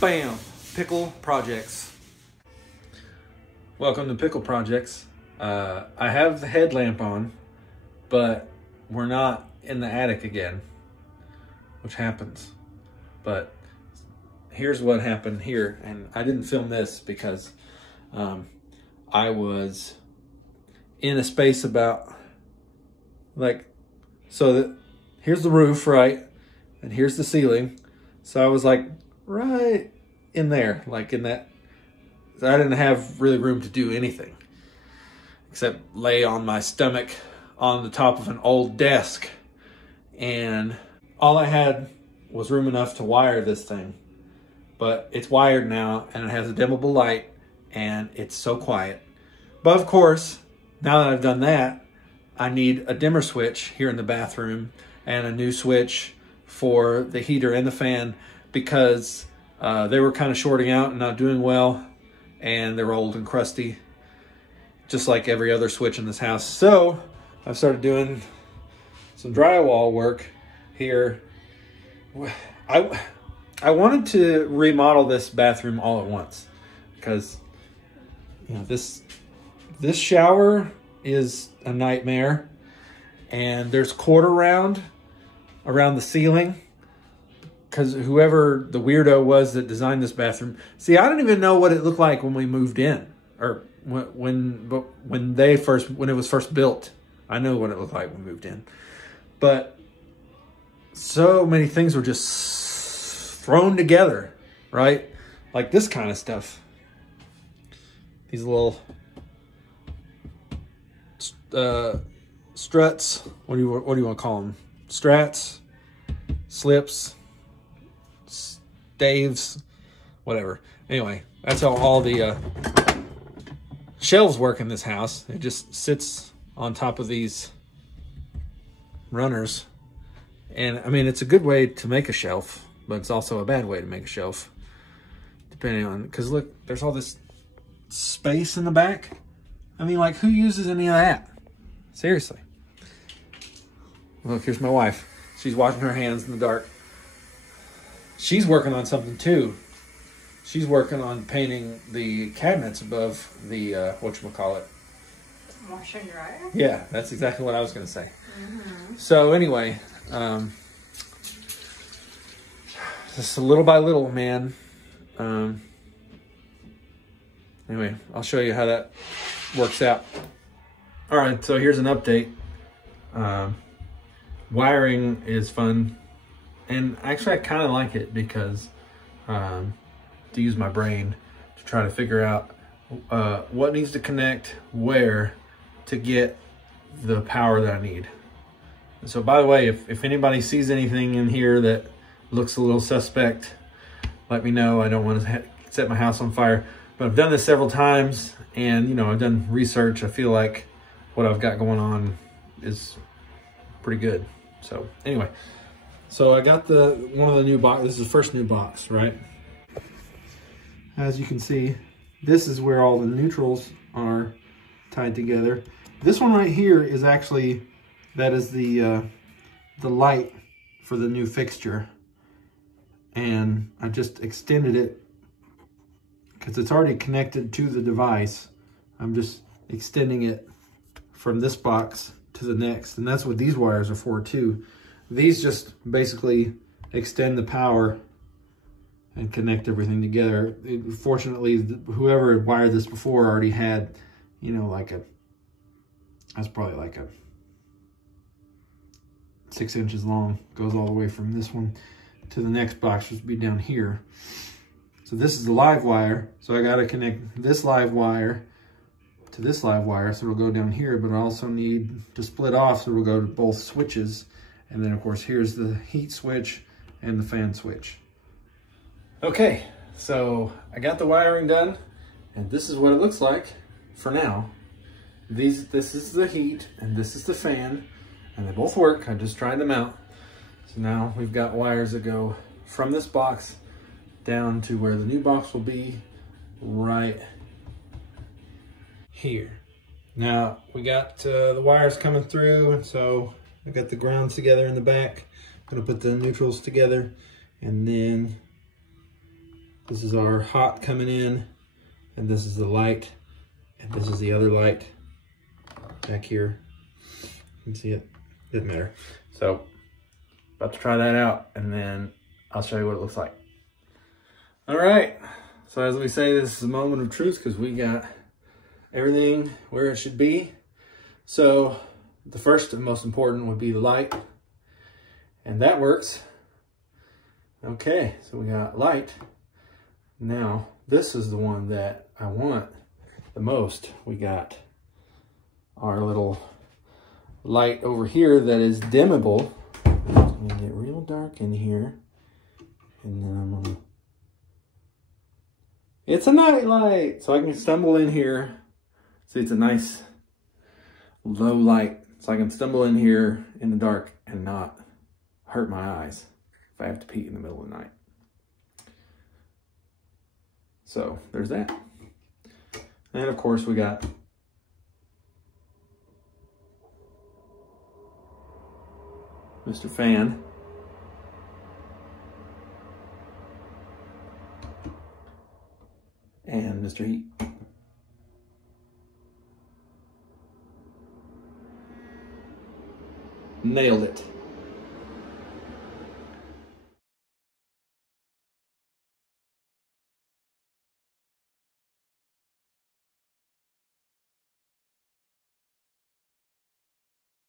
Bam! Pickle Projects. Welcome to Pickle Projects. I have the headlamp on, but we're not in the attic again, which happens. But here's what happened here, and I didn't film this because I was in a space about here's the roof, right? And here's the ceiling. So I was like right in there, like in that. I didn't have really room to do anything except lay on my stomach on the top of an old desk. And all I had was room enough to wire this thing. But it's wired now and it has a dimmable light and it's so quiet. But of course, now that I've done that, I need a dimmer switch here in the bathroom and a new switch for the heater and the fan because they were kind of shorting out and not doing well, and they're old and crusty, just like every other switch in this house. So I've started doing some drywall work here. I wanted to remodel this bathroom all at once because, you know, this shower is a nightmare, and there's quarter round around the ceiling because whoever the weirdo was that designed this bathroom. See, I don't even know what it looked like when we moved in, or when it was first built. I know what it looked like when we moved in, but so many things were just thrown together, right? Like this kind of stuff. These little struts. What do you want to call them? Strats, slips, staves, whatever. Anyway, that's how all the shelves work in this house. It just sits on top of these runners. And I mean, it's a good way to make a shelf, but it's also a bad way to make a shelf, depending on, because look, there's all this space in the back. I mean, like, who uses any of that? Seriously. Look, here's my wife. She's washing her hands in the dark. She's working on something too. She's working on painting the cabinets above the, whatchamacallit. Washer and dryer? Yeah, that's exactly what I was going to say. Mm-hmm. So anyway, just little by little, man. Anyway, I'll show you how that works out. All right, so here's an update. Wiring is fun, and actually I kind of like it because to use my brain to try to figure out what needs to connect where to get the power that I need. And so, by the way, if anybody sees anything in here that looks a little suspect, let me know. I don't want to set my house on fire. But I've done this several times, and, you know, I've done research. I feel like what I've got going on is pretty good. So, anyway. So, I got one of the new box. This is the first new box, right? As you can see, this is where all the neutrals are tied together. This one right here is actually, that is the light for the new fixture. And I just extended it because it's already connected to the device. I'm just extending it from this box to the next. And that's what these wires are for too. These just basically extend the power and connect everything together. Fortunately, whoever had wired this before already had, you know, that's probably like a 6 inches long. Goes all the way from this one to the next box, which would be down here. So this is the live wire. So I got to connect this live wire to this live wire, so it'll go down here, but I also need to split off so it'll go to both switches. And then of course, here's the heat switch and the fan switch. Okay, so I got the wiring done, and this is what it looks like for now. This is the heat and this is the fan, and they both work. I just tried them out. So now we've got wires that go from this box down to where the new box will be, right here. Now we got the wires coming through, and so I got the grounds together in the back. I'm gonna put the neutrals together, and then This is our hot coming in, and this is the light, and this is the other light back here. You can see it, doesn't matter. So, about to try that out, and then I'll show you what it looks like. All right, so as we say, this is a moment of truth because we got everything where it should be. So, the first and most important would be the light, and that works. Okay, so we got light. Now, this is the one that I want the most. We got our little light over here that is dimmable. It's gonna get real dark in here. And then I'm gonna... It's a night light! So I can stumble in here. See, it's a nice low light. So I can stumble in here in the dark and not hurt my eyes if I have to pee in the middle of the night. So there's that. And of course we got Mr. Fan. And Mr. Heat. Nailed it.